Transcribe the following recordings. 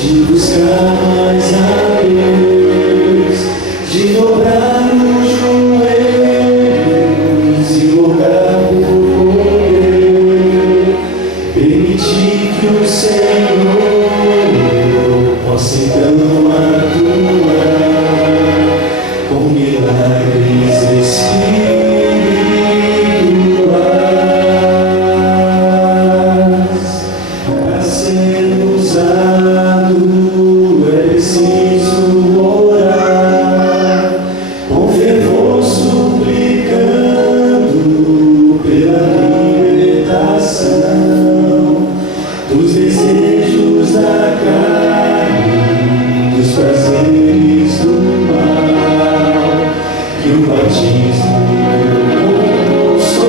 de buscar mais a Deus, de dobrar os joelhos e rogar por poder, permitir que o Senhor possa então atuar com milagres espirituais. Para ser usado é preciso orar com fervor, suplicando pela libertação dos desejos da carne, dos prazeres do mal, que o batismo consolador.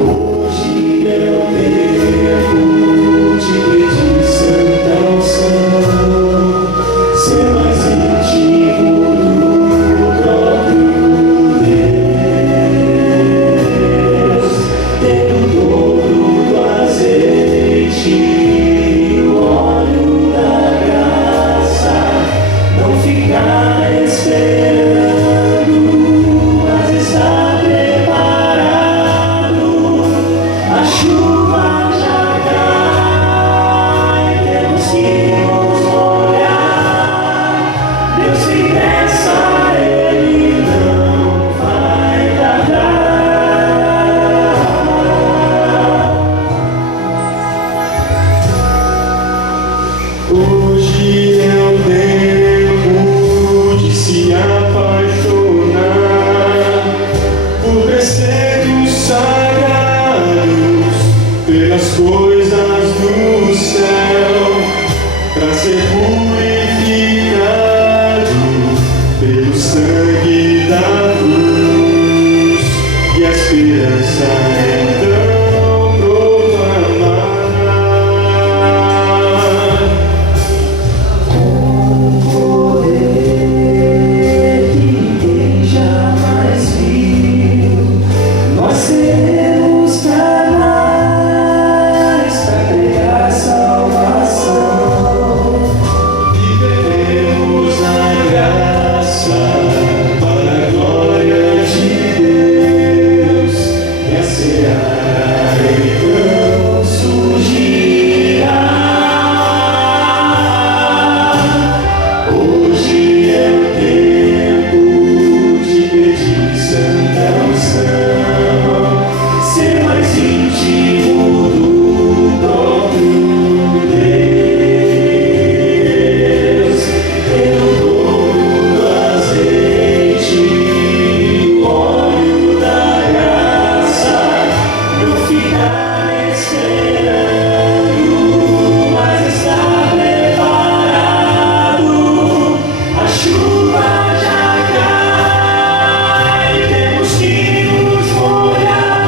Hoje é o tempo de pedir santa unção, ser mais íntimo do próprio Deus, ter o dobro do azeite e o óleo da graça, não ficar esperando, mas estar preparado. A chuva já cai, temos que nos molhar. Deus que desça, Ele não vai tardar. Hoje é o tempo de se apaixonar por preceitos sagrados, pelas coisas do céu, para ser purificado pelo sangue da cruz, e a esperança então proclamar. Poder que ninguém jamais viu, nós seremos canais para pregar salvação. Viveremos a graça para a glória de Deus, e a seara então surgirá. Hoje é o tempo de pedir santa unção, ser mais íntimo do próprio Deus, ter o dobro do azeite e o óleo da graça, não ficar esperando, mas estar preparado. A chuva já cai, temos que nos molhar.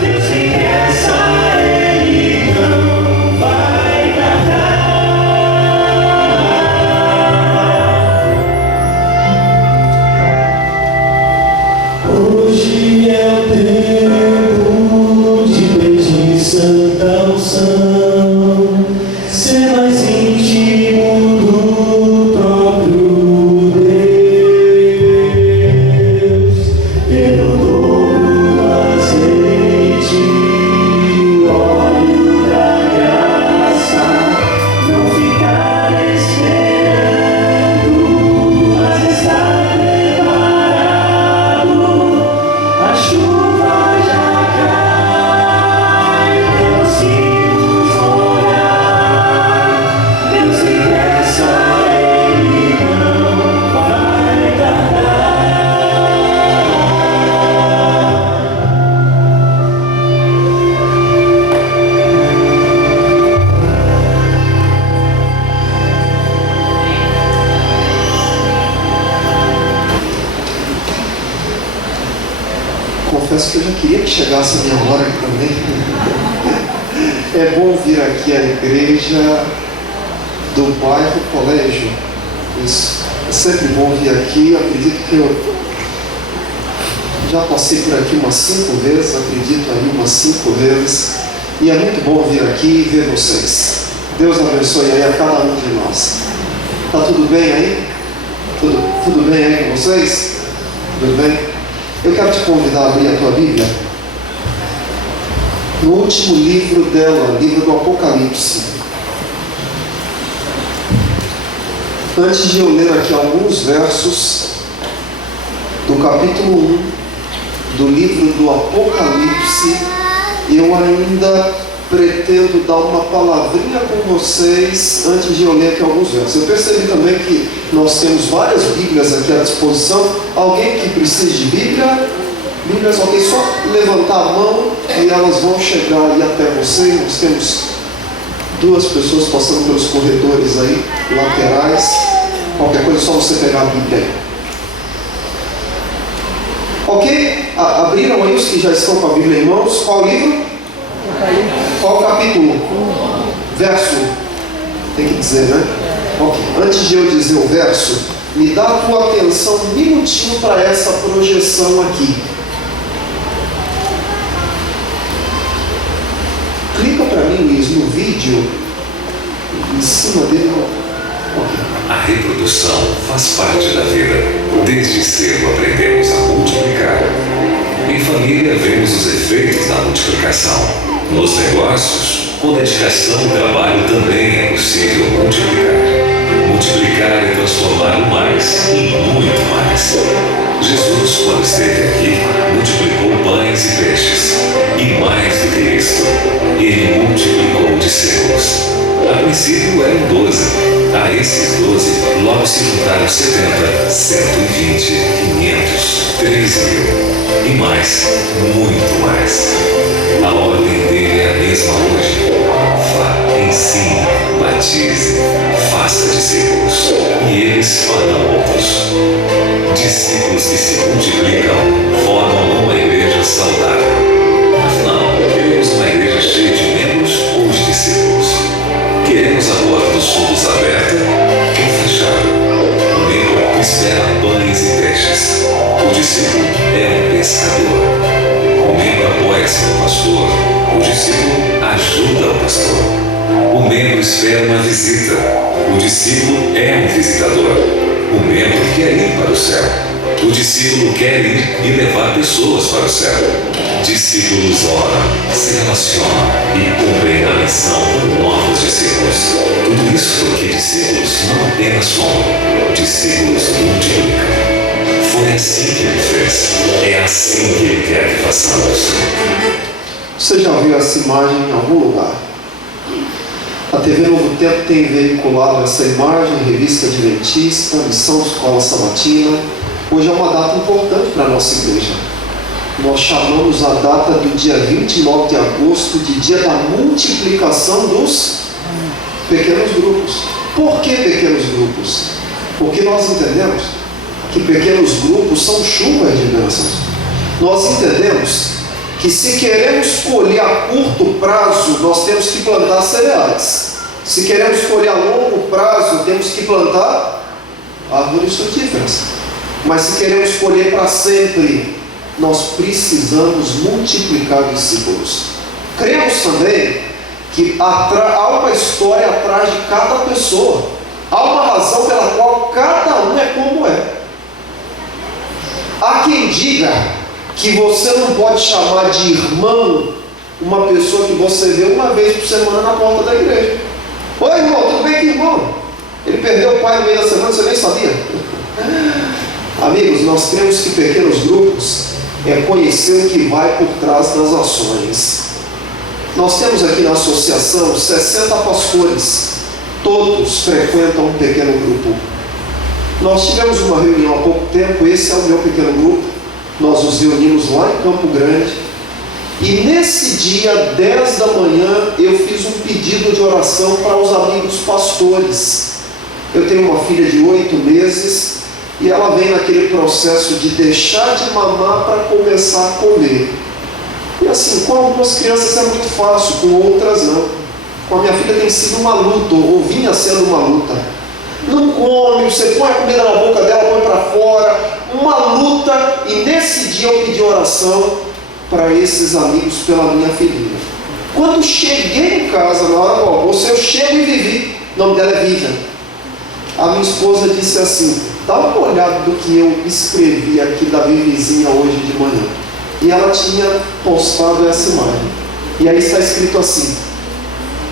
Deus que desça, Ele não vai tardar. Hoje é o tempo de pedir santa unção, ser mais íntimo do próprio Deus, ter o dobro do azeite e o óleo da graça, não ficar esperando, mas estar preparado. A chuva já cai, temos que nos molhar. Deus que desça, Ele não vai tardar. Confesso que eu já queria que chegasse a minha hora aqui também. É bom vir aqui à igreja do bairro Colégio. Isso. É sempre bom vir aqui. Eu acredito que eu Já passei por aqui umas 5 vezes, acredito aí, umas 5 vezes. E é muito bom vir aqui e ver vocês. Deus abençoe aí a cada um de nós. Tá tudo bem aí? Tudo bem aí com vocês? Tudo bem? Eu quero te convidar a abrir a tua Bíblia no último livro dela, livro do Apocalipse. Antes de eu ler aqui alguns versos do capítulo 1 do livro do Apocalipse, eu ainda pretendo dar uma palavrinha com vocês antes de eu ler aqui alguns versos. Eu percebi também que nós temos várias Bíblias aqui à disposição. Alguém que precisa de Bíblia? Bíblias, alguém só levantar a mão e elas vão chegar aí até você. Nós temos 2 pessoas passando pelos corredores aí, laterais. Qualquer coisa é só você pegar a Bíblia aí. Ok? Abriram aí os que já estão com a Bíblia em mãos. Qual livro? Qual capítulo? Verso. Tem que dizer, né? Ok. Antes de eu dizer o verso, me dá a tua atenção um minutinho para essa projeção aqui. Clica para mim, Luiz, no vídeo em cima dele. Ok. A reprodução faz parte da vida. Desde cedo aprendemos a multiplicar. Em família, vemos os efeitos da multiplicação. Nos negócios, com dedicação e trabalho também é possível multiplicar. Multiplicar é transformar o mais em muito mais. Jesus, quando esteve aqui, multiplicou pães e peixes. E mais do que isso, ele multiplicou discípulos. A princípio eram 12. A esses 12, logo se juntaram 70, 120, 500, 3.000. E mais, muito mais. A ordem dele é a mesma hoje. Vá, ensine, batize, faça discípulos. E eles farão outros. Discípulos que se multiplicam formam uma igreja saudável. Afinal, queremos uma igreja cheia de membros ou de discípulos? Queremos a porta dos fundos aberta ou fechada? O membro espera pães e peixes. O discípulo é um pescador. O membro apoia-se no pastor. O discípulo ajuda o pastor. O membro espera uma visita. O discípulo é um visitador. O membro quer ir para o céu. O discípulo quer ir e levar pessoas para o céu. Discípulos oram, se relacionam e cumprem a missão com novos discípulos. Tudo isso porque discípulos não apenas somam, discípulos multiplicam. Foi assim que ele fez. É assim que ele quer que façamos. Você já viu essa imagem em algum lugar? A TV Novo Tempo tem veiculado essa imagem, revista adventista, missão escola sabatina. Hoje é uma data importante para a nossa igreja. Nós chamamos a data do dia 29 de agosto de dia da multiplicação dos pequenos grupos. Por que pequenos grupos? Porque nós entendemos que pequenos grupos são chuvas de bênçãos. Nós entendemos que se queremos colher a curto prazo, nós temos que plantar cereais. Se queremos colher a longo prazo, temos que plantar árvores frutíferas. Mas se queremos colher para sempre, nós precisamos multiplicar discípulos. Cremos também que há uma história atrás de cada pessoa. Há uma razão pela qual cada um é como é. Há quem diga que você não pode chamar de irmão uma pessoa que você vê uma vez por semana na porta da igreja. Oi, irmão, tudo bem aqui, irmão? Ele perdeu o pai no meio da semana, você nem sabia? Amigos, nós cremos que pequenos grupos é conhecer o que vai por trás das ações. Nós temos aqui na associação 60 pastores, todos frequentam um pequeno grupo. Nós tivemos uma reunião há pouco tempo, esse é o meu pequeno grupo, nós nos reunimos lá em Campo Grande, e nesse dia, 10 da manhã, eu fiz um pedido de oração para os amigos pastores. Eu tenho uma filha de 8 meses, e ela vem naquele processo de deixar de mamar para começar a comer. E assim, com algumas crianças é muito fácil, com outras não. Com a minha filha tem sido uma luta, ou vinha sendo uma luta. Não come, você põe a comida na boca dela, põe para fora, uma luta, e nesse dia eu pedi oração para esses amigos pela minha filhinha. Quando cheguei em casa, na hora do almoço, eu chego e Vivi, o nome dela é Vivian. A minha esposa disse assim: dá uma olhada do que eu escrevi aqui da Vivizinha hoje de manhã. E ela tinha postado essa imagem. E aí está escrito assim: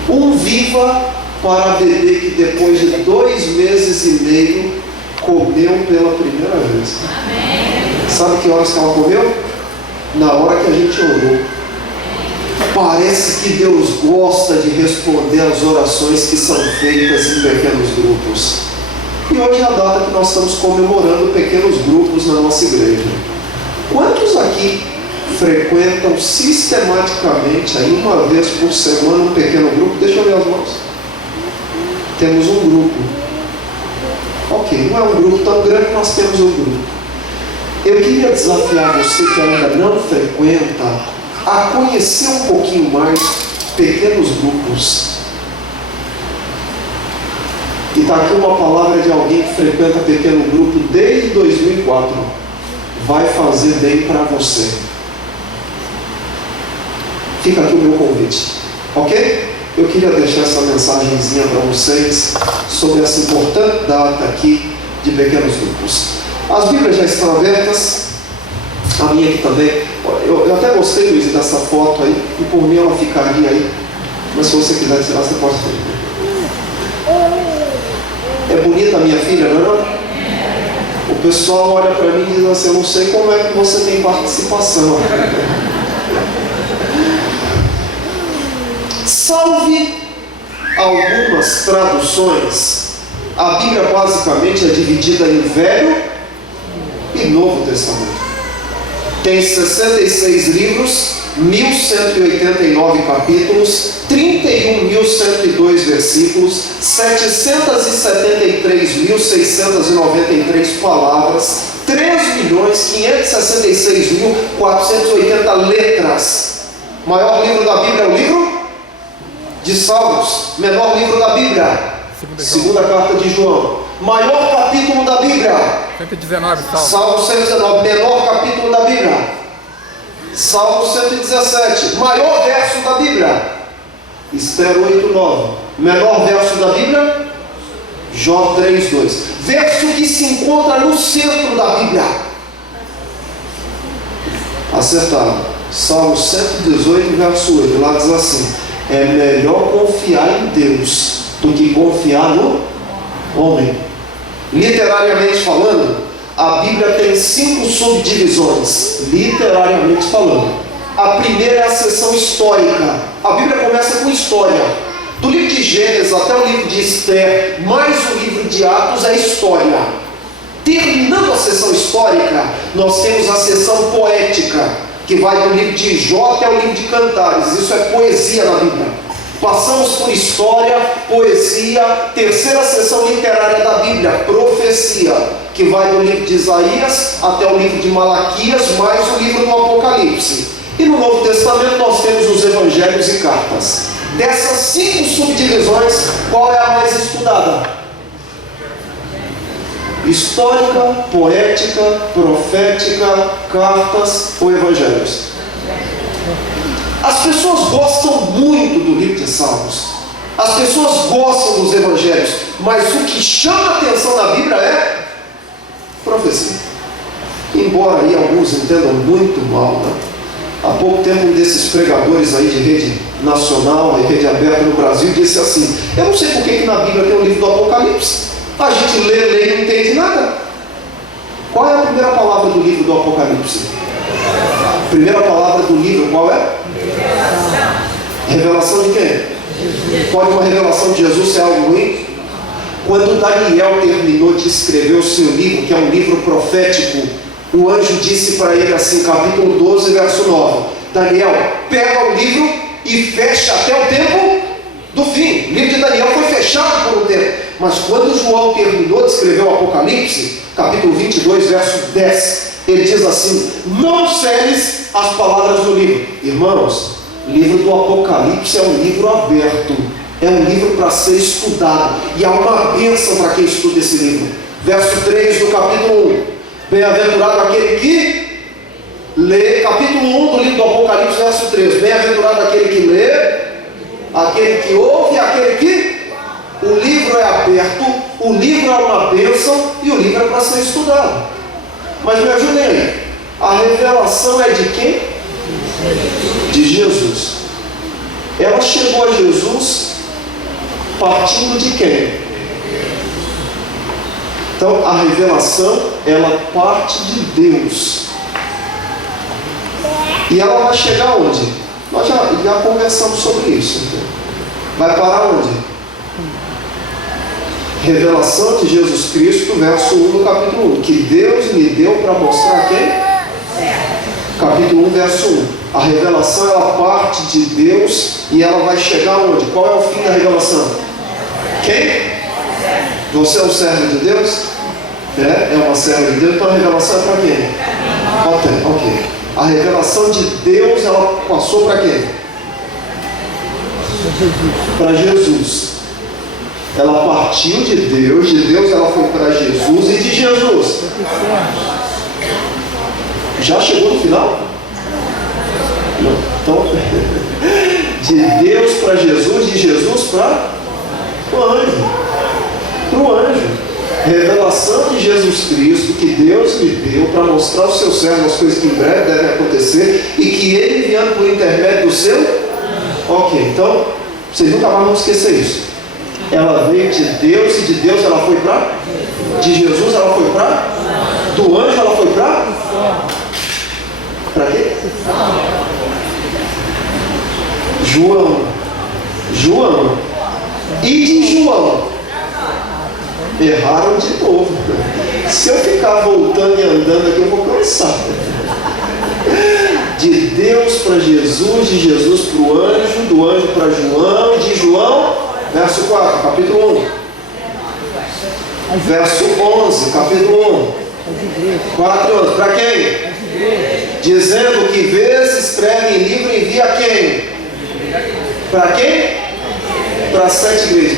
um viva para bebê que depois de 2 meses e meio comeu pela primeira vez. Amém. Sabe que horas que ela comeu? Na hora que a gente orou. Parece que Deus gosta de responder às orações que são feitas em pequenos grupos. E hoje é a data que nós estamos comemorando pequenos grupos na nossa igreja. Quantos aqui frequentam sistematicamente, aí uma vez por semana, um pequeno grupo? Deixa eu ver as mãos. Temos um grupo. Ok, não é um grupo tão grande, mas temos um grupo. Eu queria desafiar você que ainda não frequenta a conhecer um pouquinho mais pequenos grupos. E está aqui uma palavra de alguém que frequenta pequeno grupo desde 2004. Vai fazer bem para você. Fica aqui o meu convite, ok? Eu queria deixar essa mensagenzinha para vocês sobre essa importante data aqui de pequenos grupos. As Bíblias já estão abertas, a minha aqui também. Eu até gostei, Luiz, dessa foto aí, e por mim ela ficaria aí, mas se você quiser tirar, você pode tirar. É bonita a minha filha, não é? O pessoal olha para mim e diz assim: eu não sei como é que você tem participação. Salve algumas traduções, a Bíblia basicamente é dividida em Velho e Novo Testamento. Tem 66 livros, 1189 capítulos, 31.102 versículos, 773.693 palavras, 3.566.480 letras. Maior livro da Bíblia é o livro de Salmos. Menor livro da Bíblia, segunda carta de João. Maior capítulo da Bíblia, 119, Salmo 119. Menor capítulo da Bíblia, Salmo 117. Maior verso da Bíblia, Esther 8:9. Menor verso da Bíblia, Jó 3:2. Verso que se encontra no centro da Bíblia. Acertado. Salmo 118, verso 8. Lá diz assim: é melhor confiar em Deus do que confiar no homem. Literariamente falando, a Bíblia tem 5 subdivisões, literariamente falando. A primeira é a seção histórica. A Bíblia começa com história. Do livro de Gênesis até o livro de Esther, mais o livro de Atos é história. Terminando a seção histórica, nós temos a seção poética, que vai do livro de Jó até o livro de Cantares. Isso é poesia na Bíblia. Passamos por história, poesia, terceira seção literária da Bíblia, profecia, que vai do livro de Isaías até o livro de Malaquias, mais o livro do Apocalipse. E no Novo Testamento nós temos os evangelhos e cartas. Dessas 5 subdivisões, qual é a mais estudada? Histórica, poética, profética, cartas ou evangelhos? As pessoas gostam muito do livro de Salmos. As pessoas gostam dos evangelhos. Mas o que chama a atenção na Bíblia é profecia. Embora aí alguns entendam muito mal, né? Há pouco tempo um desses pregadores aí de rede nacional e rede aberta no Brasil disse assim: eu não sei por que na Bíblia tem o livro do Apocalipse. A gente lê e não entende nada. Qual é a primeira palavra do livro do Apocalipse? A primeira palavra do livro qual é? Revelação de quem? Pode uma revelação de Jesus ser algo ruim? Quando Daniel terminou de escrever o seu livro, que é um livro profético, o anjo disse para ele assim, capítulo 12, verso 9: Daniel, pega o livro e fecha até o tempo do fim. O livro de Daniel foi fechado por um tempo. Mas quando João terminou de escrever o Apocalipse, capítulo 22, verso 10, ele diz assim: não seles as palavras do livro. Irmãos, o livro do Apocalipse é um livro aberto, é um livro para ser estudado, e há uma bênção para quem estuda esse livro. Verso 3 do capítulo 1: bem-aventurado aquele que lê, capítulo 1 do livro do Apocalipse, verso 3. Bem-aventurado aquele que lê, aquele que ouve e aquele que... O livro é aberto, o livro é uma bênção e o livro é para ser estudado. Mas me ajudem aí. A revelação é de quem? De Jesus. Ela chegou a Jesus partindo de quem? Então a revelação, ela parte de Deus. E ela vai chegar onde? Nós já conversamos sobre isso. Vai parar onde? Revelação de Jesus Cristo, verso 1 do capítulo 1. Que Deus me deu para mostrar quem? Capítulo 1, verso 1. A revelação, ela parte de Deus e ela vai chegar onde? Qual é o fim da revelação? Quem? Você é um servo de Deus? É uma serva de Deus, então a revelação é para quem? Ok. A revelação de Deus, ela passou para quem? Para Jesus. Ela partiu de Deus ela foi para Jesus, e de Jesus já chegou no final? Não. Então, de Deus para Jesus, de Jesus para o anjo. Para o anjo. Revelação de Jesus Cristo, que Deus me deu para mostrar ao seu servo as coisas que em breve devem acontecer, e que ele enviando por intermédio do seu... Ok, então vocês nunca mais vão esquecer isso. Ela veio de Deus, e de Deus ela foi para... De Jesus ela foi para... Do anjo ela foi para... Para quê? João. E de João? Erraram de novo. Se eu ficar voltando e andando aqui, eu vou cansar. De Deus para Jesus, de Jesus para o anjo, do anjo para João, e de João, verso 4, capítulo 1. Verso 11, capítulo 1. 4 e 11. Para quem? Dizendo que vês, escreve em livro e envia a quem? Para quem? Para as 7 igrejas.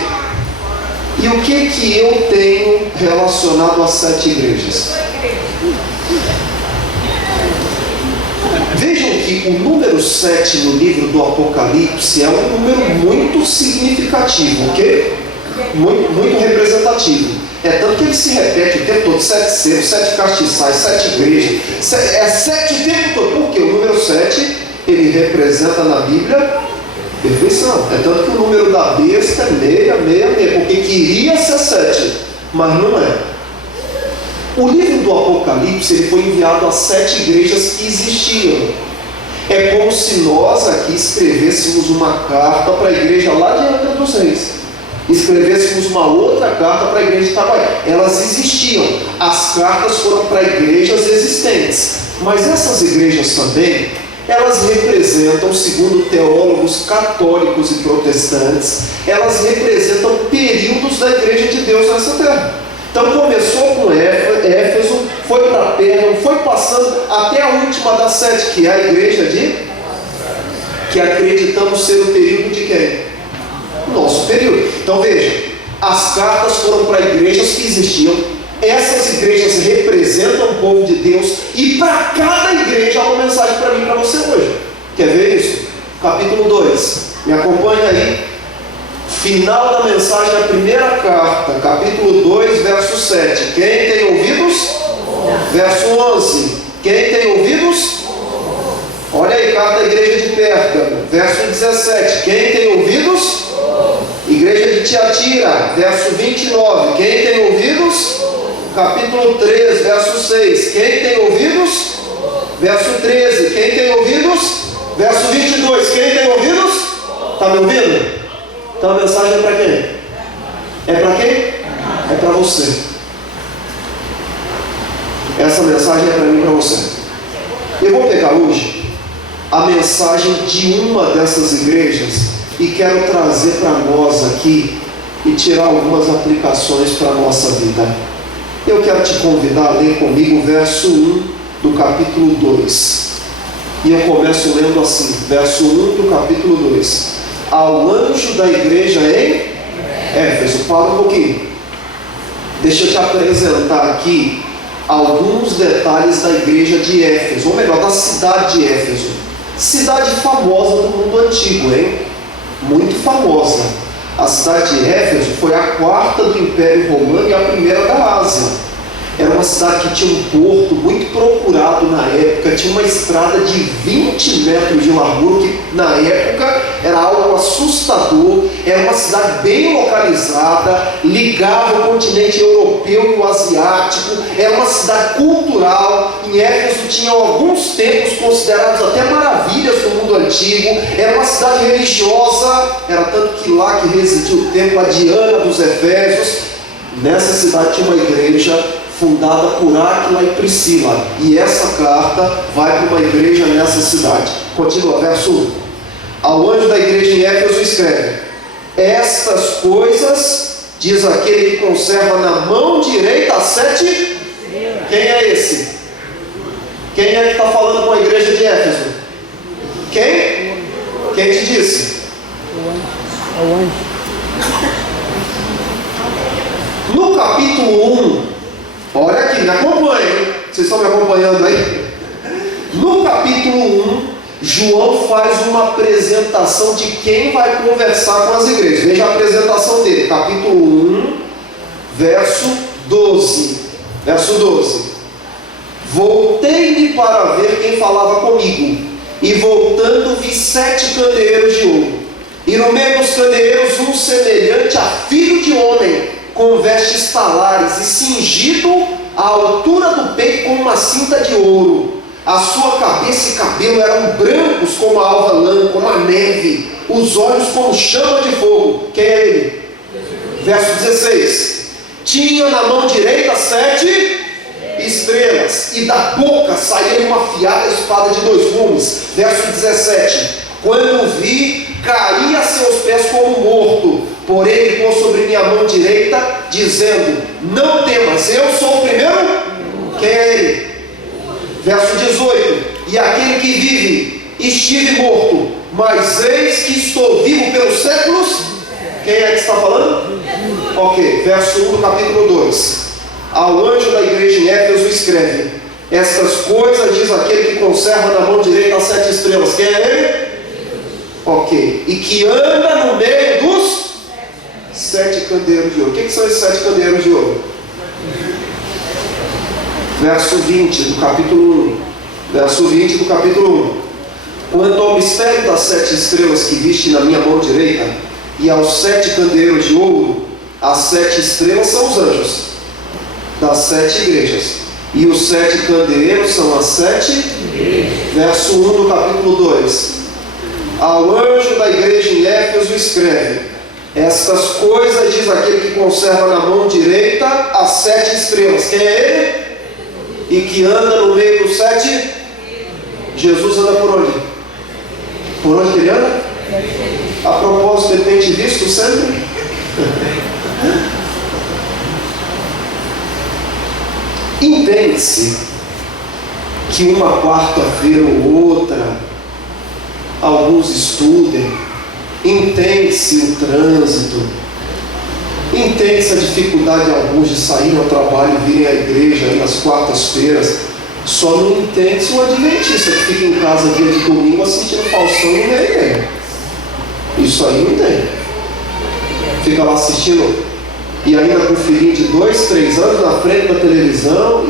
E o que eu tenho relacionado às 7 igrejas? Vejam que o número 7 no livro do Apocalipse é um número muito significativo, ok? Muito representativo. É tanto que ele se repete o tempo todo: 7 selos, 7 castiçais, 7 igrejas. É 7 o tempo todo. Por quê? O número 7, ele representa na Bíblia perfeição. É tanto que o número da besta é 666, porque queria ser 7, mas não é. O livro do Apocalipse, ele foi enviado a 7 igrejas que existiam. É como se nós aqui escrevêssemos uma carta para a igreja lá de Angra dos Reis, escrevêssemos uma outra carta para a igreja de Itaguaí. Elas existiam. As cartas foram para igrejas existentes. Mas essas igrejas também, elas representam, segundo teólogos católicos e protestantes, elas representam períodos da igreja de Deus nessa terra. Então começou com Éfeso, foi para Pérgamo, foi passando até a última das 7, que é a igreja que acreditamos ser o período de quem? Nosso período. Então veja, as cartas foram para igrejas que existiam. Essas igrejas representam o povo de Deus, e para cada igreja há uma mensagem para mim e para você hoje. Quer ver isso? Capítulo 2, me acompanha aí. Final da mensagem da primeira carta, capítulo 2, verso 7. Quem tem ouvidos? Verso 11. Quem tem ouvidos? Olha aí, carta da igreja de Pérgamo, verso 17. Quem tem ouvidos? Igreja de Tiatira, verso 29. Quem tem ouvidos? Capítulo 3, verso 6. Quem tem ouvidos? Verso 13. Quem tem ouvidos? Verso 22. Quem tem ouvidos? Está me ouvindo? Então a mensagem é para quem? É para quem? É para você. Essa mensagem é para mim e para você. Eu vou pegar hoje a mensagem de uma dessas igrejas e quero trazer para nós aqui e tirar algumas aplicações para a nossa vida. Eu quero te convidar a ler comigo o verso 1 do capítulo 2. E eu começo lendo assim, verso 1 do capítulo 2. Ao anjo da igreja em Éfeso. Fala um pouquinho. Deixa eu te apresentar aqui alguns detalhes da igreja de Éfeso, ou melhor, da cidade de Éfeso. Cidade famosa do mundo antigo, hein? Muito famosa. A cidade de Éfeso foi a quarta do Império Romano e a primeira da Ásia. Era uma cidade que tinha um porto muito procurado na época, tinha uma estrada de 20 metros de largura, que na época era algo assustador. Era uma cidade bem localizada, ligava o continente europeu e o asiático. Era uma cidade cultural. Em Éfeso tinha alguns templos considerados até maravilhas do mundo antigo. Era uma cidade religiosa, era tanto que lá que residia o templo a Diana dos Efésios. Nessa cidade tinha uma igreja fundada por Áquila e Priscila, e essa carta vai para uma igreja nessa cidade. Continua, verso 1. Ao anjo da igreja em Éfeso escreve: estas coisas diz aquele que conserva na mão direita as 7. Quem é esse? Quem é que está falando com a igreja de Éfeso? Quem? Quem te disse? É o anjo. No capítulo 1, olha aqui, me acompanhem, vocês estão me acompanhando aí? No capítulo 1, João faz uma apresentação de quem vai conversar com as igrejas. Veja a apresentação dele, capítulo 1, verso 12. Verso 12. Voltei-me para ver quem falava comigo, e voltando vi 7 candeeiros de ouro, e no meio dos candeeiros um semelhante a filho de homem, com vestes talares e cingido à altura do peito com uma cinta de ouro. A sua cabeça e cabelo eram brancos como a alva lã, como a neve, os olhos como chama de fogo. Quem é ele? Verso 16. Tinha na mão direita 7 estrelas, e da boca saía uma afiada espada de 2 gumes. Verso 17. Quando vi, caí a seus pés como morto. Porém ele pôs sobre minha mão direita, dizendo: não temas, eu sou o primeiro. Quem é ele? Verso 18. E aquele que vive, estive morto, mas eis que estou vivo pelos séculos. Quem é que está falando? Ok, verso 1 do capítulo 2. Ao anjo da igreja em Éfeso escreve: estas coisas diz aquele que conserva na mão direita as 7 estrelas. Quem é ele? Ok, e que anda no meio dos 7 candeeiros de ouro. O que são esses 7 candeeiros de ouro? Verso 20 do capítulo 1. Verso 20 do capítulo 1. Quanto ao mistério das 7 estrelas que viste na minha mão direita, e aos 7 candeeiros de ouro, as 7 estrelas são os anjos das 7 igrejas, e os 7 candeeiros são as 7 igrejas. Verso 1 do capítulo 2. Ao anjo da igreja em Éfeso escreve: estas coisas diz aquele que conserva na mão direita as 7 estrelas. Quem é ele? E que anda no meio dos 7. Jesus anda por onde? Por onde ele anda? A propósito, ele tem te visto sempre? Entende-se que uma quarta-feira ou outra alguns estudem, entende-se o trânsito, entende-se a dificuldade de alguns de sair ao trabalho e virem à igreja nas quartas-feiras. Só não entende-se o adventista que fica em casa dia de domingo assistindo Faustão e Neném. Isso aí não tem. Fica lá assistindo, e ainda com um filhinho de 2, 3 anos na frente da televisão.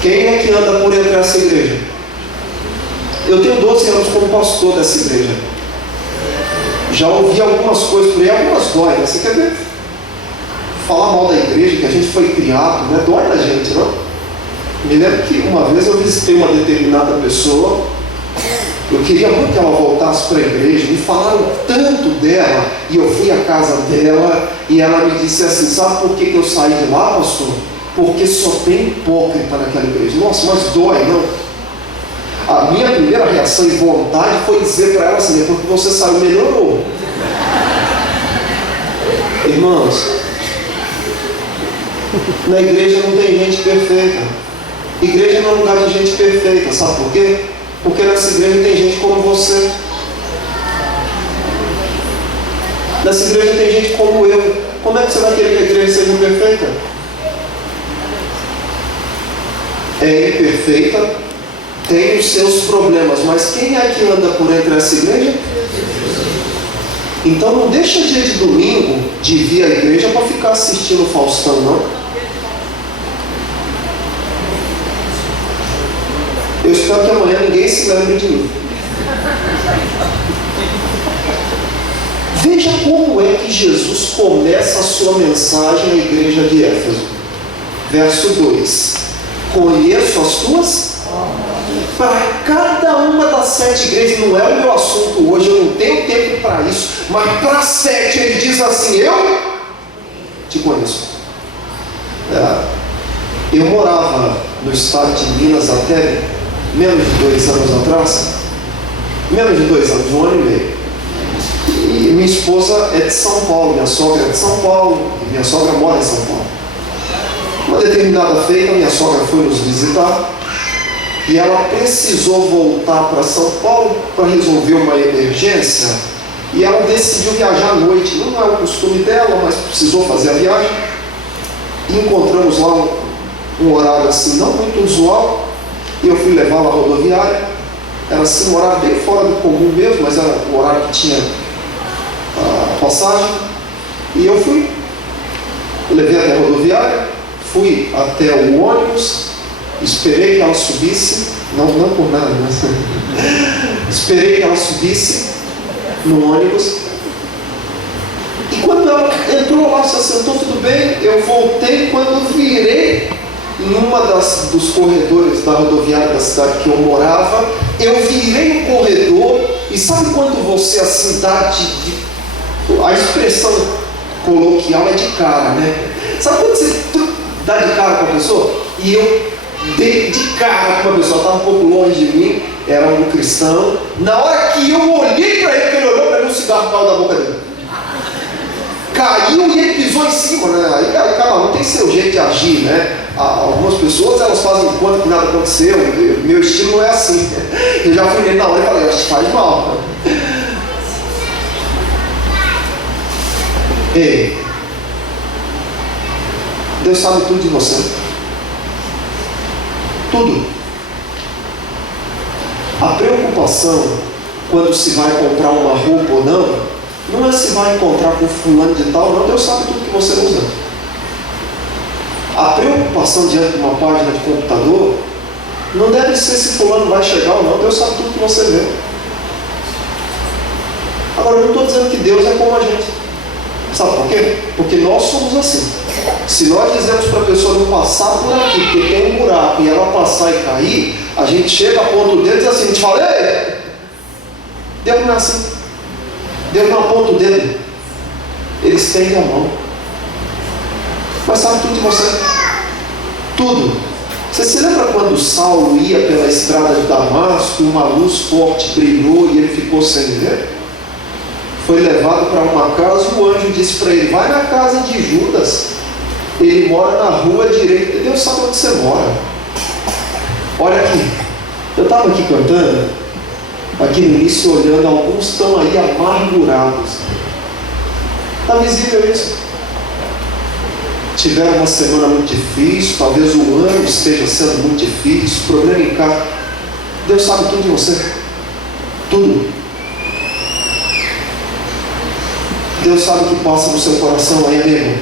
Quem é que anda por entre essa igreja? Eu tenho 12 anos como pastor dessa igreja. Já ouvi algumas coisas por aí, algumas dói, né? Você quer ver? Falar mal da igreja, que a gente foi criado, né? Dói na gente, não? Me lembro que uma vez eu visitei uma determinada pessoa. Eu queria muito que ela voltasse para a igreja. Me falaram tanto dela, e eu fui à casa dela, e ela me disse assim: sabe por que eu saí de lá, pastor? Porque só tem hipócrita naquela igreja. Nossa, mas dói, não? A minha primeira reação e vontade foi dizer para ela assim: porque você saiu, melhorou. Irmãos, na igreja não tem gente perfeita. Igreja não é um lugar de gente perfeita. Sabe por quê? Porque nessa igreja tem gente como você. Nessa igreja tem gente como eu. Como é que você vai querer que a igreja seja perfeita? é imperfeita, tem os seus problemas, mas quem é que anda por entre essa igreja? Então não deixa dia de domingo de vir à igreja para ficar assistindo o Faustão, não. Eu espero que amanhã ninguém se lembre de mim. Veja como é que Jesus começa a sua mensagem à igreja de Éfeso. Verso 2: conheço as tuas. Para cada uma das 7 igrejas, não é o meu assunto hoje, eu não tenho tempo para isso, mas para 7 ele diz assim: eu te conheço. Eu morava no estado de Minas até menos de 2 anos atrás, menos de 2 anos, 1 ano e meio. E minha esposa é de São Paulo, minha sogra é de São Paulo, e minha sogra mora em São Paulo. Uma determinada feita, minha sogra foi nos visitar e ela precisou voltar para São Paulo para resolver uma emergência, e ela decidiu viajar à noite. Não é o costume dela, mas precisou fazer a viagem, e encontramos lá um horário assim não muito usual, e eu fui levá-la à rodoviária. Era assim, um horário bem fora do comum mesmo, mas era o horário que tinha a passagem, e eu fui, levei até a rodoviária, fui até o ônibus, esperei que ela subisse, não por nada, mas esperei que ela subisse no ônibus, e quando ela entrou lá, se assentou, tudo bem, eu voltei. Quando virei numa dos corredores da rodoviária da cidade que eu morava, eu virei o corredor, e sabe quando você assim dá a expressão coloquial é de cara, né? Sabe quando você dá de cara com a pessoa? E eu dei de cara com uma pessoa, estava um pouco longe de mim, era um cristão. Na hora que eu olhei para ele, que ele olhou para mim, o cigarro caiu da boca dele. Caiu e ele pisou em cima, né? Aí cada um tem seu jeito de agir, né? Algumas pessoas, elas fazem conta que nada aconteceu. Meu estilo não é assim. Eu já fui nele na hora e falei: acho que faz mal. Ei, Deus sabe tudo de você. Tudo. A preocupação quando se vai comprar uma roupa ou não é se vai encontrar com fulano de tal, não. Deus sabe tudo que você usa. A preocupação diante de uma página de computador não deve ser se fulano vai chegar ou não. Deus sabe tudo que você vê. Agora, eu não estou dizendo que Deus é como a gente. Sabe por quê? Porque nós somos assim. Se nós dizemos para a pessoa não passar por aqui, porque tem um buraco, e ela passar e cair, a gente chega, aponta o dedo e diz assim, a gente fala: ei, Deus não é assim. Deus não aponta o dedo, Ele estende a mão. Mas sabe tudo de você. Tudo. Você se lembra quando Saulo ia pela estrada de Damasco e uma luz forte brilhou e ele ficou sem ver? Foi levado para uma casa e o anjo disse para ele: vai na casa de Judas, ele mora na rua direita. Deus sabe onde você mora. Olha aqui, eu estava aqui cantando, aqui no início olhando, alguns estão aí amargurados. Está visível isso? Tiveram uma semana muito difícil, talvez o ano esteja sendo muito difícil, problema em casa. Deus sabe tudo de você. Tudo. Deus sabe o que passa no seu coração aí, amigo.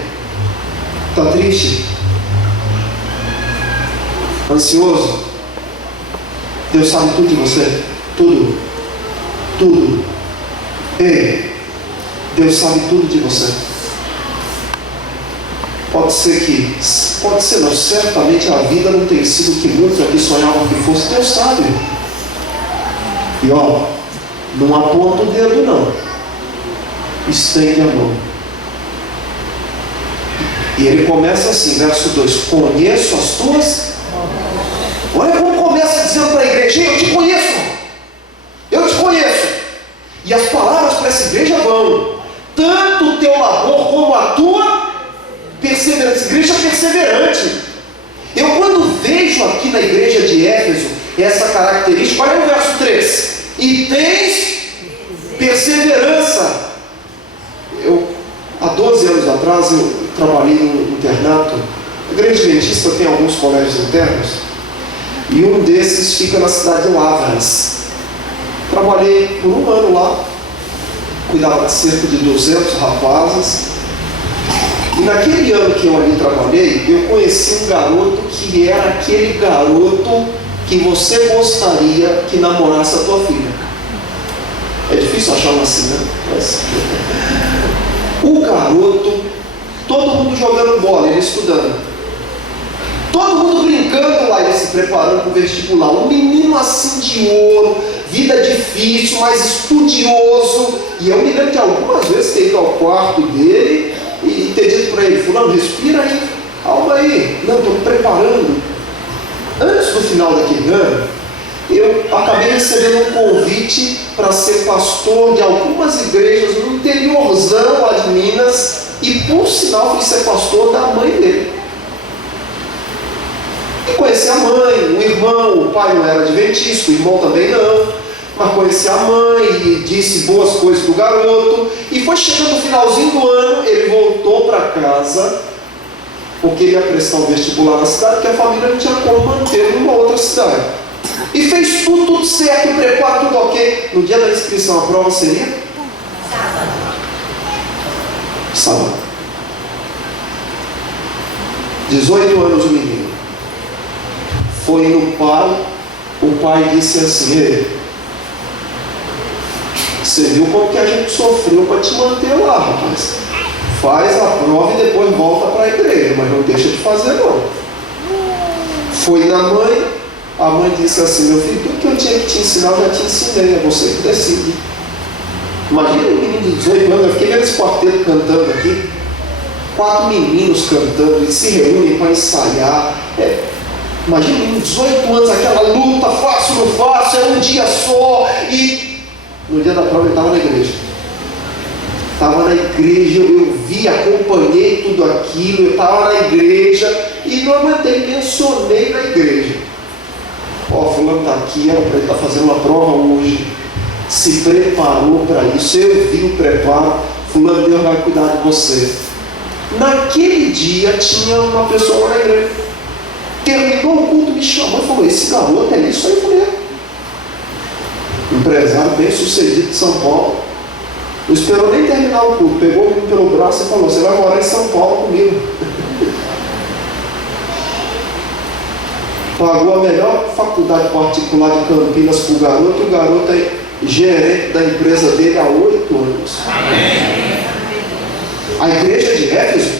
Está triste? Ansioso? Deus sabe tudo de você. Tudo. Tudo. Ei, Deus sabe tudo de você. Pode ser não, certamente a vida não tem sido o que muitos aqui sonhavam que fosse. Deus sabe. E ó, não aponta o dedo não, estende a mão. E ele começa assim, verso 2: conheço as tuas. Olha como começa dizendo para a igreja: eu te conheço, eu te conheço. E as palavras para essa igreja vão: tanto o teu labor como a tua perseverança. Igreja perseverante. Eu quando vejo aqui na igreja de Éfeso essa característica, olha o verso 3: e tens perseverança. Há 12 anos atrás eu trabalhei no internato. A Igreja Adventista tem alguns colégios internos, E um desses fica na cidade de Lavras. Trabalhei por um ano lá, cuidava de cerca de 200 rapazes. E naquele ano que eu ali trabalhei, eu conheci um garoto que era aquele garoto que você gostaria que namorasse a tua filha. É difícil achar um assim, né? Mas... o garoto, todo mundo jogando bola, ele estudando. Todo mundo brincando lá, ele se preparando para o vestibular. Um menino assim de ouro, vida difícil, mas estudioso. E eu me lembro de algumas vezes ter ido ao quarto dele e ter dito para ele: fulano, respira aí, calma aí, não, estou me preparando. Antes do final daquele ano, eu acabei recebendo um convite para ser pastor de algumas igrejas no interiorzão lá de Minas, e por sinal fui ser pastor da mãe dele. E conheci a mãe, o irmão, o pai não era adventista, o irmão também não, mas conheci a mãe e disse boas coisas do garoto. E foi chegando no finalzinho do ano, ele voltou para casa, porque ele ia prestar o vestibular na cidade, porque a família não tinha como manter numa outra cidade. E fez tudo certo, preparo, tudo ok. No dia da inscrição, a prova seria? Sábado. 18 anos o menino. Foi no pai, o pai disse assim: ei, você viu como que a gente sofreu para te manter lá, rapaz? Faz a prova e depois volta para a igreja, mas não deixa de fazer não. Foi na mãe, a mãe disse assim: meu filho, tudo que eu tinha que te ensinar eu já te ensinei, é você que decide. Imagina um menino de 18 anos, eu fiquei vendo esse quarteto cantando aqui, 4 meninos cantando, eles se reúnem para ensaiar. Imagina um menino de 18 anos, aquela luta, faço ou não faço, é um dia só. E no dia da prova ele estava na igreja. Estava na igreja, eu vi, acompanhei tudo aquilo, eu estava na igreja e não aguentei, mencionei na igreja. Ó, fulano está aqui, ele está fazendo uma prova hoje, se preparou para isso, eu vi o preparo, fulano, Deus vai cuidar de você. Naquele dia tinha uma pessoa na igreja, terminou o culto, me chamou e falou: esse garoto é isso aí, mulher. Empresário bem sucedido de São Paulo. Não esperou nem terminar o culto, pegou o menino pelo braço e falou: você vai morar em São Paulo comigo. Pagou a melhor faculdade particular de Campinas para o garoto, e o garoto é gerente da empresa dele há 8 anos. Amém. A igreja de Éfeso,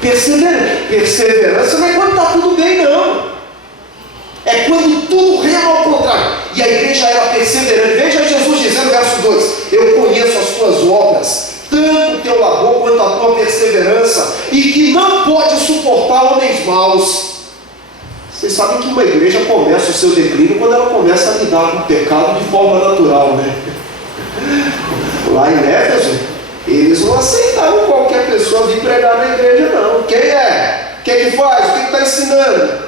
perseverança não é quando está tudo bem, não. É quando tudo rema ao contrário. E a igreja era perseverante. Veja Jesus dizendo, verso 2: eu conheço as tuas obras, tanto o teu labor quanto a tua perseverança, e que não pode suportar homens maus. Vocês sabem que uma igreja começa o seu declínio quando ela começa a lidar com o pecado de forma natural, né? Lá em Éfeso, eles não aceitavam qualquer pessoa vir pregar na igreja, não. Quem é? O que faz? O que está ensinando?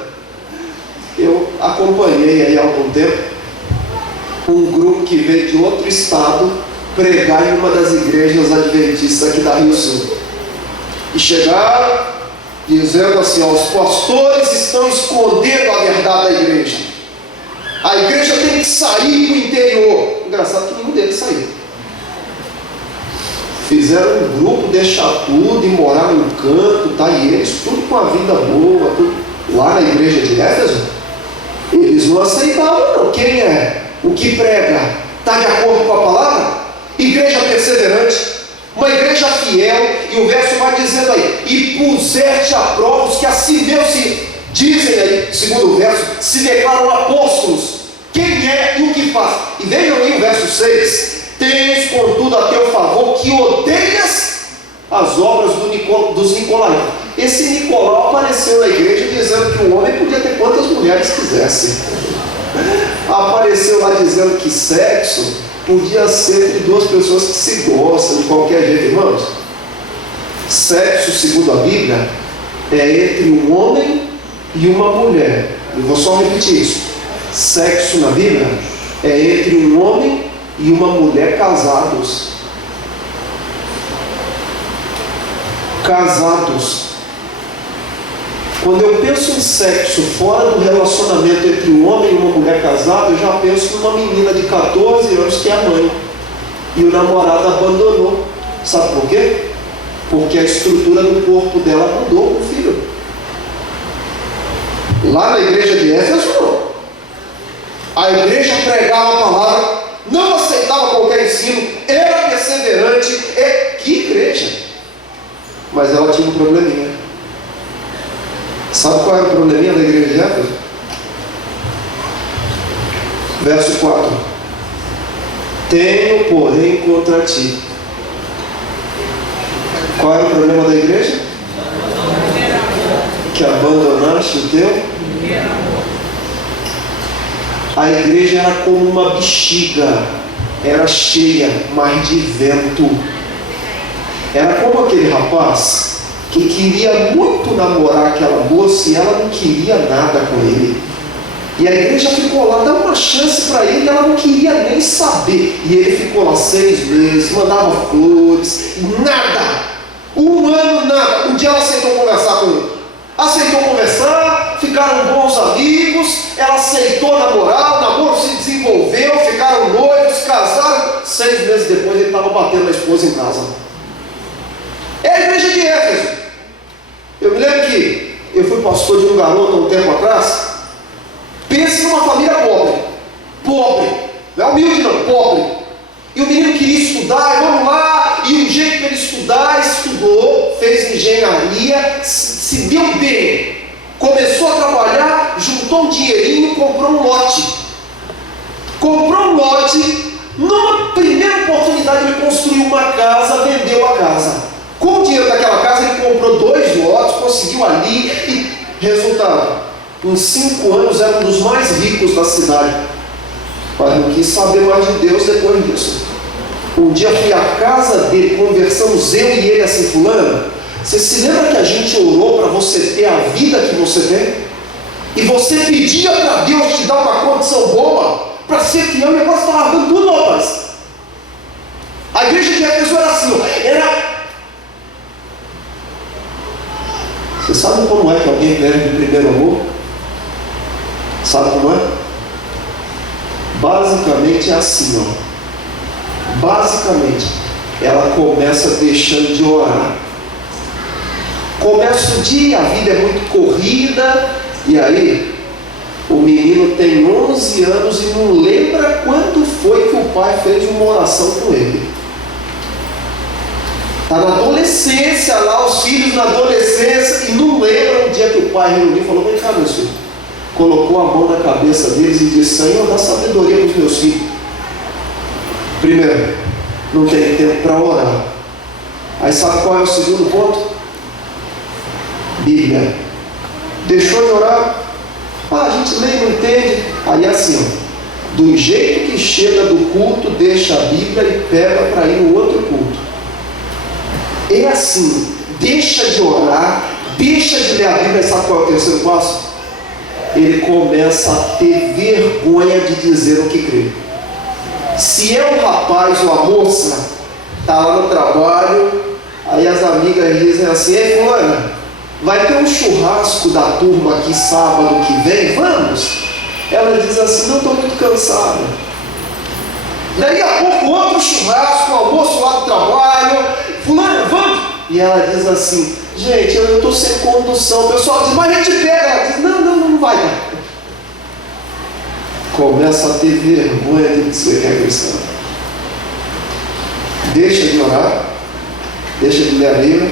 Eu acompanhei aí há algum tempo um grupo que veio de outro estado pregar em uma das igrejas adventistas aqui da Rio Sul. E chegaram dizendo assim: ó, os pastores estão escondendo a verdade da igreja. A igreja tem que sair para o interior. Engraçado que nenhum deles saiu. Fizeram um grupo, deixar tudo e morar num canto, tá? E eles tudo com a vida boa, tudo. Lá na igreja de Éfeso, eles não aceitavam, não. Quem é? O que prega está de acordo com a palavra? Igreja perseverante, uma igreja fiel. E o verso vai dizendo aí: e puseste a prova os que a si mesmo se dizem aí, segundo o verso, se declaram apóstolos. Quem é e o que faz? E vejam aí o verso 6: tens contudo a teu favor que odeias as obras dos Nicolaitas. Esse Nicolau apareceu na igreja dizendo que o homem podia ter quantas mulheres quisesse. Apareceu lá dizendo que sexo podia ser entre duas pessoas que se gostam de qualquer jeito, irmãos. Sexo, segundo a Bíblia, é entre um homem e uma mulher. Eu vou só repetir isso. Sexo na Bíblia é entre um homem e uma mulher casados. Casados. Quando eu penso em sexo fora do relacionamento entre um homem e uma mulher casada, eu já penso numa menina de 14 anos que é mãe. E o namorado abandonou. Sabe por quê? Porque a estrutura do corpo dela mudou com o filho. Lá na igreja de Éfeso, não. A igreja pregava a palavra, não aceitava qualquer ensino, era perseverante. Que igreja! Mas ela tinha um probleminha. Sabe qual era o probleminha da igreja de Éfeso? Verso 4. Tenho, porém, contra ti. Qual era o problema da igreja? Que abandonaste o teu? A igreja era como uma bexiga, era cheia, mas de vento. Era como aquele rapaz que queria muito namorar aquela moça e ela não queria nada com ele. E a igreja ficou lá, dá uma chance para ele, ela não queria nem saber. E ele ficou lá 6 meses, mandava flores, nada. 1 ano, nada. Um dia ela aceitou conversar com ele. Aceitou conversar, ficaram bons amigos, ela aceitou namorar, o namoro se desenvolveu, ficaram noivos, casaram. 6 meses depois ele estava batendo na esposa em casa. É a igreja de Éfeso. Eu me lembro que eu fui pastor de um garoto há um tempo atrás. Pense numa família pobre. Pobre. Não é humilde não, pobre. E o menino queria estudar, e vamos lá. E o jeito que ele estudar, estudou, fez engenharia, se deu bem. Começou a trabalhar, juntou um dinheirinho, comprou um lote. Comprou um lote. Numa primeira oportunidade ele construiu uma casa, vendeu a casa. Com o dinheiro daquela casa ele comprou 2 lotes, conseguiu ali e resultado, em 5 anos era um dos mais ricos da cidade. Mas não quis saber mais de Deus depois disso. Um dia fui à casa dele, conversamos eu e ele assim, fulano, você se lembra que a gente orou para você ter a vida que você tem? E você pedia para Deus te dar uma condição boa para ser fiel e agora você está largando tudo, rapaz. A igreja de Éfeso era assim, ó, era... Você sabe como é que alguém perde o primeiro amor? Sabe como é? Basicamente é assim, ó. Basicamente, ela começa deixando de orar. Começa o dia, a vida é muito corrida, e aí o menino tem 11 anos e não lembra quando foi que o pai fez uma oração com ele. Está na adolescência lá, os filhos na adolescência, e não lembra o dia que o pai reuniu e falou, vem cá, meus filhos. Colocou a mão na cabeça deles e disse, Senhor, dá sabedoria para os meus filhos. Primeiro, não tem tempo para orar. Aí sabe qual é o segundo ponto? Bíblia. Deixou de orar? A gente lê e não entende. Aí assim, ó, do jeito que chega do culto, deixa a Bíblia e pega para ir no outro culto. É assim, deixa de orar, deixa de ler a Bíblia. Sabe qual é o terceiro passo? Ele começa a ter vergonha de dizer o que crê. Se é um rapaz ou a moça, está lá no trabalho, aí as amigas dizem assim, ei fulana, vai ter um churrasco da turma aqui sábado que vem, vamos? Ela diz assim, não, estou muito cansada. Daí a pouco outro churrasco, almoço lá do trabalho, fulana, vamos? E ela diz assim, gente, eu estou sem condução. O pessoal diz, mas a gente pega. Ela diz, não vai dar. Começa a ter vergonha de dizer que é cristão. Deixa de orar, deixa de ler a Bíblia.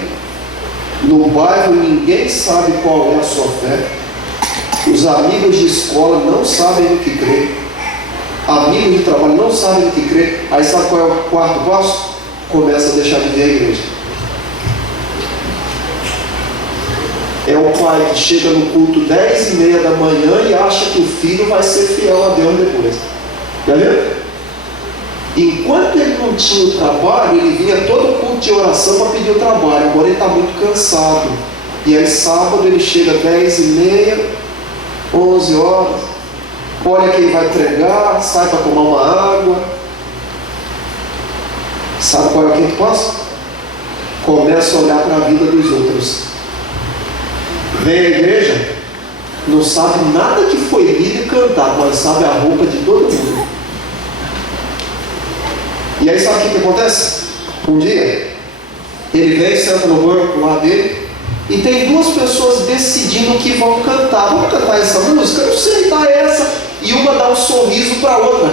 No bairro ninguém sabe qual é a sua fé. Os amigos de escola não sabem o que crê. Amigos de trabalho não sabem o que crê. Aí sabe qual é o quarto passo? Começa a deixar de ver a igreja. É o pai que chega no culto 10h30 da manhã e acha que o filho vai ser fiel a Deus depois. Já viu? Enquanto ele não tinha o trabalho, ele vinha todo culto de oração para pedir o trabalho. Agora ele está muito cansado. E aí sábado ele chega 10h30, 11 horas, olha quem vai pregar, sai para tomar uma água. Sabe qual é o quinto passo? Começa a olhar para a vida dos outros. Vem à igreja, não sabe nada que foi lido e cantado, mas sabe a roupa de todo mundo. E aí sabe o que acontece? Um dia, ele vem, senta no banco lá dele, e tem duas pessoas decidindo que vão cantar. Vamos cantar essa música? Eu sei, tá essa. E uma dá um sorriso para a outra.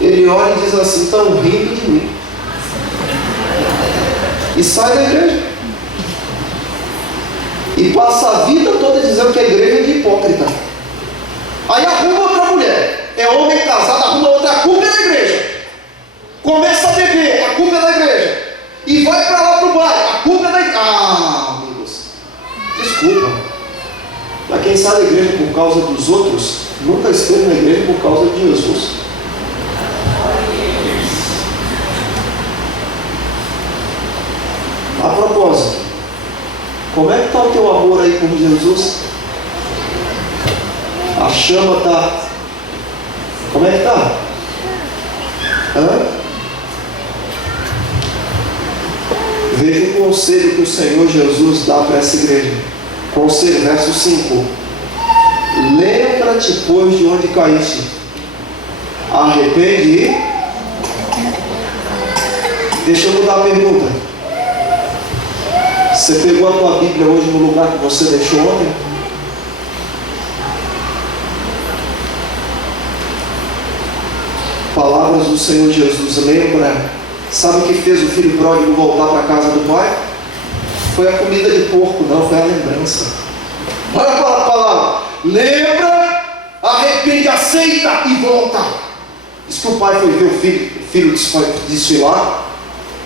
Ele olha e diz assim: estão rindo de mim. E sai da igreja. E passa a vida toda dizendo que a igreja é de hipócrita. Aí arruma outra mulher. É homem casado, arruma outra. A culpa é da igreja. Começa a beber, a culpa é da igreja. E vai para lá pro bairro, a culpa é da igreja. Ah, amigos, desculpa. Mas quem sai da igreja por causa dos outros, nunca esteve na igreja por causa de Jesus. A propósito, como é que está o teu amor aí por Jesus? A chama está... Como é que está? Veja o conselho que o Senhor Jesus dá para essa igreja. Conselho, verso 5. Lembra-te, pois, de onde caíste. Arrepende e... Deixa eu mudar a pergunta. Você pegou a tua Bíblia hoje no lugar que você deixou ontem? Palavras do Senhor Jesus. Lembra? Sabe o que fez o filho pródigo voltar para a casa do pai? Foi a comida de porco, não, foi a lembrança. Olha a palavra. Lembra, arrepende, aceita e volta. Diz que o pai foi ver o filho desfilar.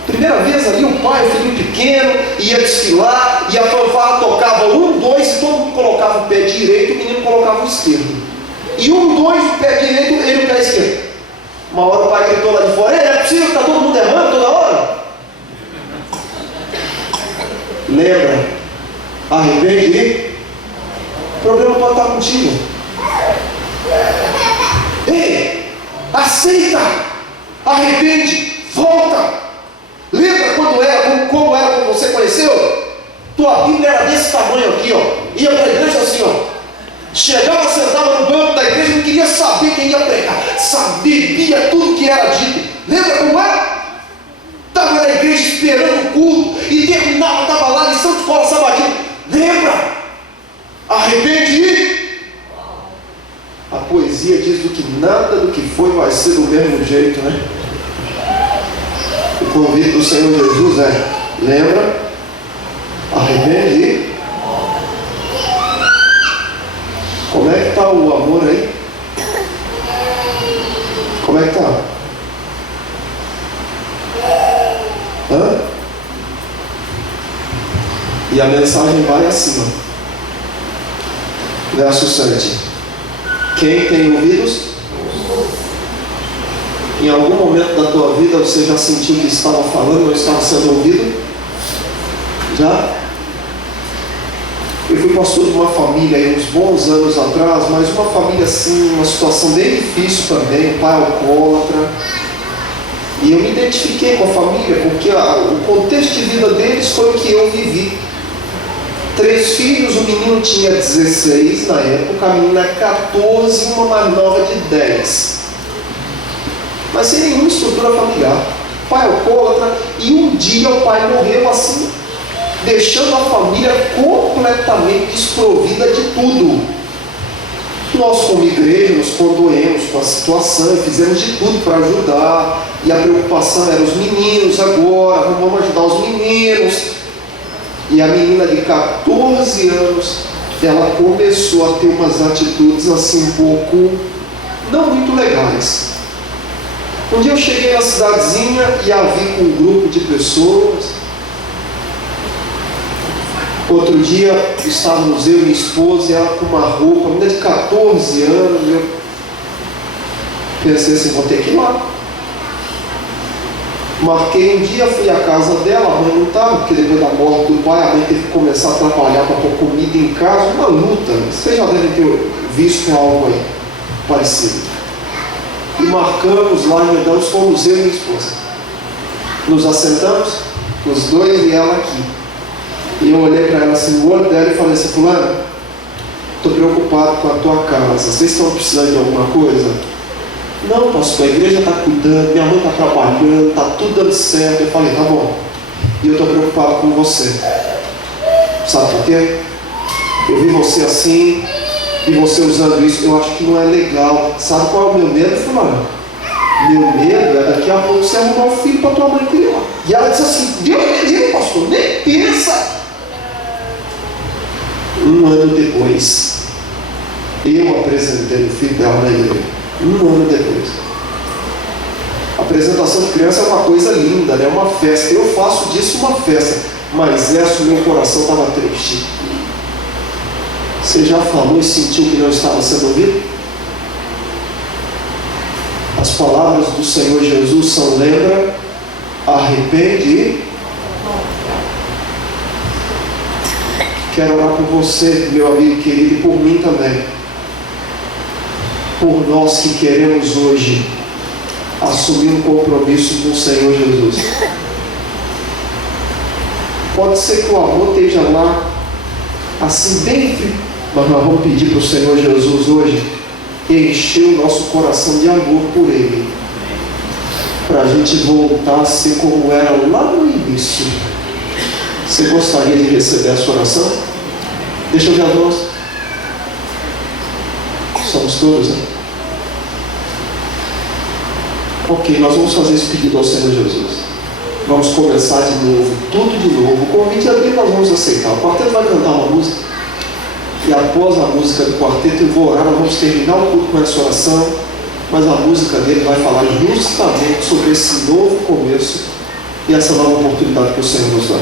Primeira vez ali, o pai, o filho pequeno, ia desfilar, e a fanfarra tocava 1, 2, e todo mundo colocava o pé direito, o menino colocava o esquerdo. E 1, 2, o pé direito, ele o pé esquerdo. Uma hora o pai gritou lá de fora: é possível que está todo mundo errando toda hora? Lembra, arrepende e... O problema pode estar contigo. Ei, aceita, arrepende, volta. Lembra como era quando você conheceu? Tua Bíblia era desse tamanho aqui, ó. Ia para a igreja assim, ó. Chegava, sentava no banco da igreja, não queria saber quem ia pregar. Sabia tudo que era dito. Lembra como era? Estava na igreja esperando o culto e terminava, estava lá, lição de escola sabatina. Lembra? Arrepende e... A poesia diz do que nada do que foi vai ser do mesmo jeito, né? O convite do Senhor Jesus é: lembra, arrepende e... Como é que está o amor aí? Como é que está? E a mensagem vai assim, ó. Verso 7. Quem tem ouvidos? Em algum momento da tua vida você já sentiu que estava falando ou estava sendo ouvido? Já? Eu fui pastor de uma família aí uns bons anos atrás, mas uma família assim, uma situação bem difícil também, o pai alcoólatra. E eu me identifiquei com a família, porque o contexto de vida deles foi o que eu vivi. 3 filhos, o menino tinha 16 na época, a menina 14 e uma mais nova de 10. Mas sem nenhuma estrutura familiar. Pai alcoólatra, e um dia o pai morreu assim, deixando a família completamente desprovida de tudo. Nós, como igreja, nos condoemos com a situação e fizemos de tudo para ajudar. E a preocupação era os meninos agora, vamos ajudar os meninos. E a menina de 14 anos, ela começou a ter umas atitudes assim um pouco não muito legais. Um dia eu cheguei na cidadezinha e a vi com um grupo de pessoas. Outro dia estávamos eu e minha esposa e ela com uma roupa, uma menina de 14 anos. Eu pensei assim, vou ter que ir lá. Marquei um dia, fui à casa dela, a mãe não estava, porque depois da morte do pai, a mãe teve que começar a trabalhar para pôr comida em casa, uma luta. Vocês já devem ter visto algo aí parecido. E marcamos lá em Medãos, fomos eu e minha esposa. Nos assentamos, os dois e ela aqui. E eu olhei para ela assim, no olho dela e falei assim, fulana, estou preocupado com a tua casa. Vocês estão precisando de alguma coisa? Não, pastor, a igreja está cuidando, minha mãe está trabalhando, está tudo dando certo. Eu falei, tá bom. E eu estou preocupado com você. Sabe por quê? Eu vi você assim, e você usando isso, eu acho que não é legal. Sabe qual é o meu medo, fulano? Meu medo é daqui a pouco você arrumar um filho para tua mãe criar. E ela disse assim, Deus me livre, pastor, nem pensa. Um ano depois, eu apresentei o filho dela na igreja. Um ano depois. A apresentação de criança é uma coisa linda, né? Uma festa. Eu faço disso uma festa. Mas essa, o meu coração estava triste. Você já falou e sentiu que não estava sendo ouvido? As palavras do Senhor Jesus são: lembra, arrepende e... Quero orar por você, meu amigo querido, e por mim também. Por nós que queremos hoje assumir um compromisso com o Senhor Jesus. Pode ser que o amor esteja lá, assim bem frio, mas nós vamos pedir para o Senhor Jesus hoje encher o nosso coração de amor por Ele, para a gente voltar a ser como era lá no início. Você gostaria de receber essa oração? Deixa eu ver as mãos. Somos todos, né? Ok, nós vamos fazer esse pedido ao Senhor Jesus. Vamos começar de novo, tudo de novo. O convite é dele, nós vamos aceitar. O quarteto vai cantar uma música, e após a música do quarteto eu vou orar. Nós vamos terminar o culto com essa oração, mas a música dele vai falar justamente sobre esse novo começo e essa nova oportunidade que o Senhor nos dá.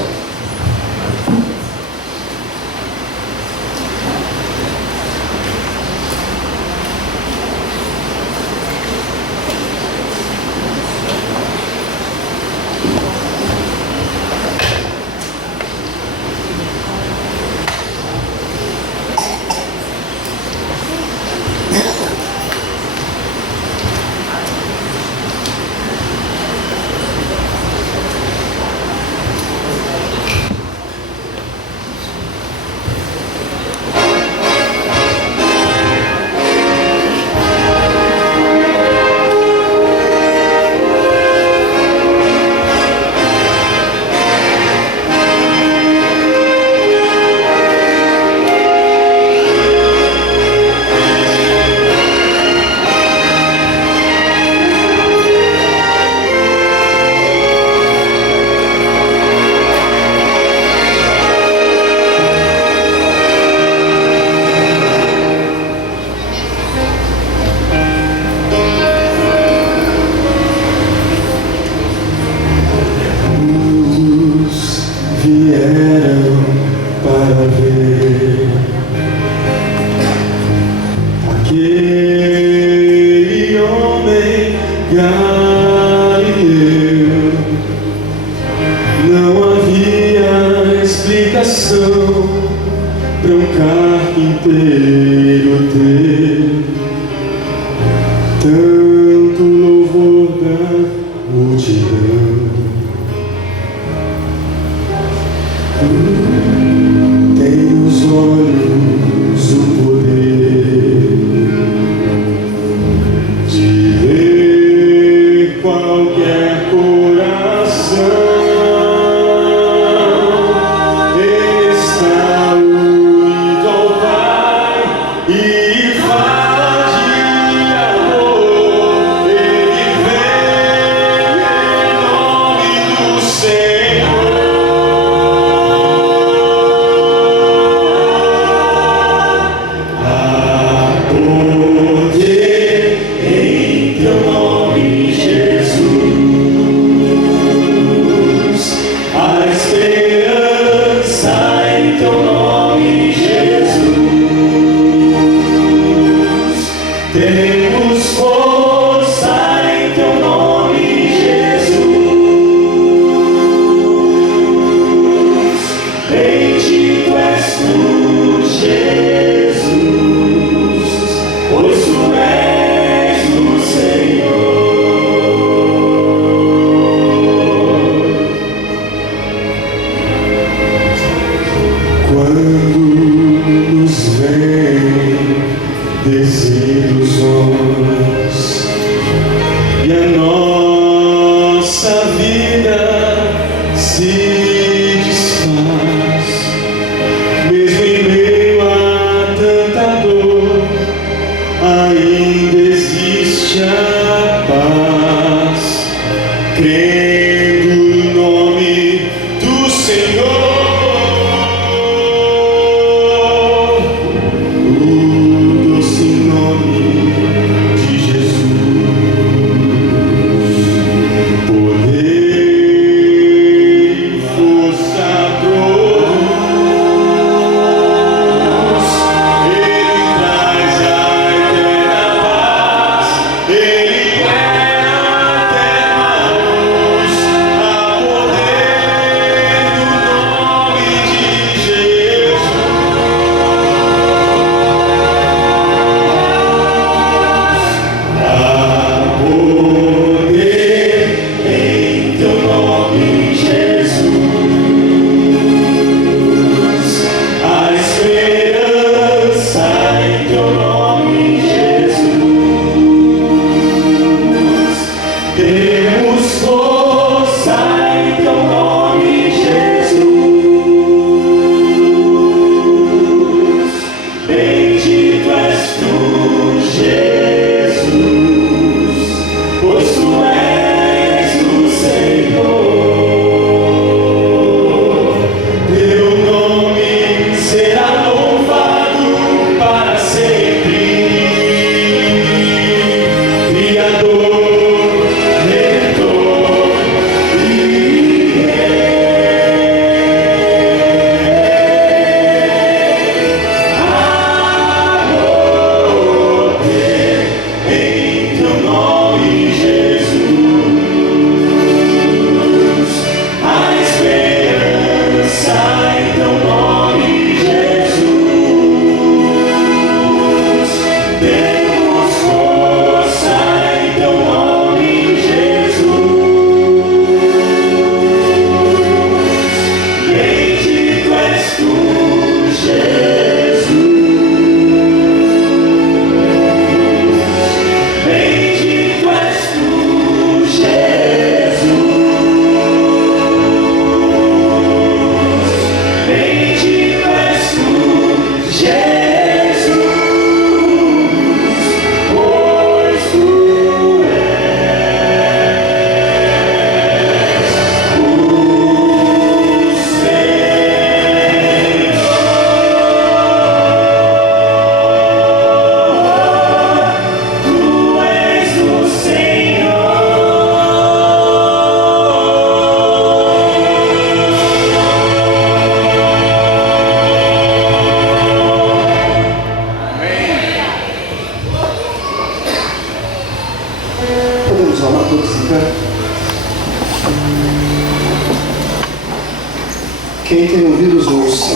Quem tem ouvidos ouça.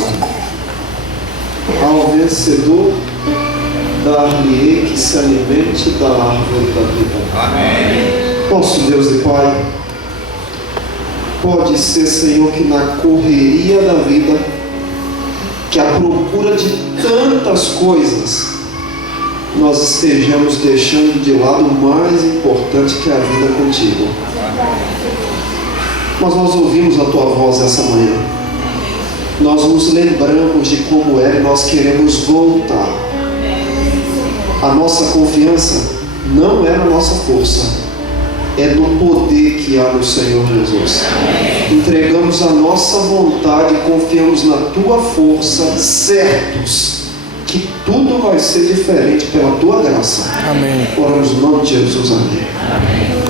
Ao vencedor, dar-lhe-ei que se alimente da árvore da vida. Amém. Nosso Deus e Pai, pode ser, Senhor, que na correria da vida, que à procura de tantas coisas, nós estejamos deixando de lado o mais importante, que é a vida contigo. Mas nós ouvimos a tua voz essa manhã. Nós nos lembramos de como era e nós queremos voltar. A nossa confiança não é na nossa força, é no poder que há no Senhor Jesus. Entregamos a nossa vontade e confiamos na tua força, certos que tudo vai ser diferente pela tua graça. Amém. Oramos no nome de Jesus. Amém.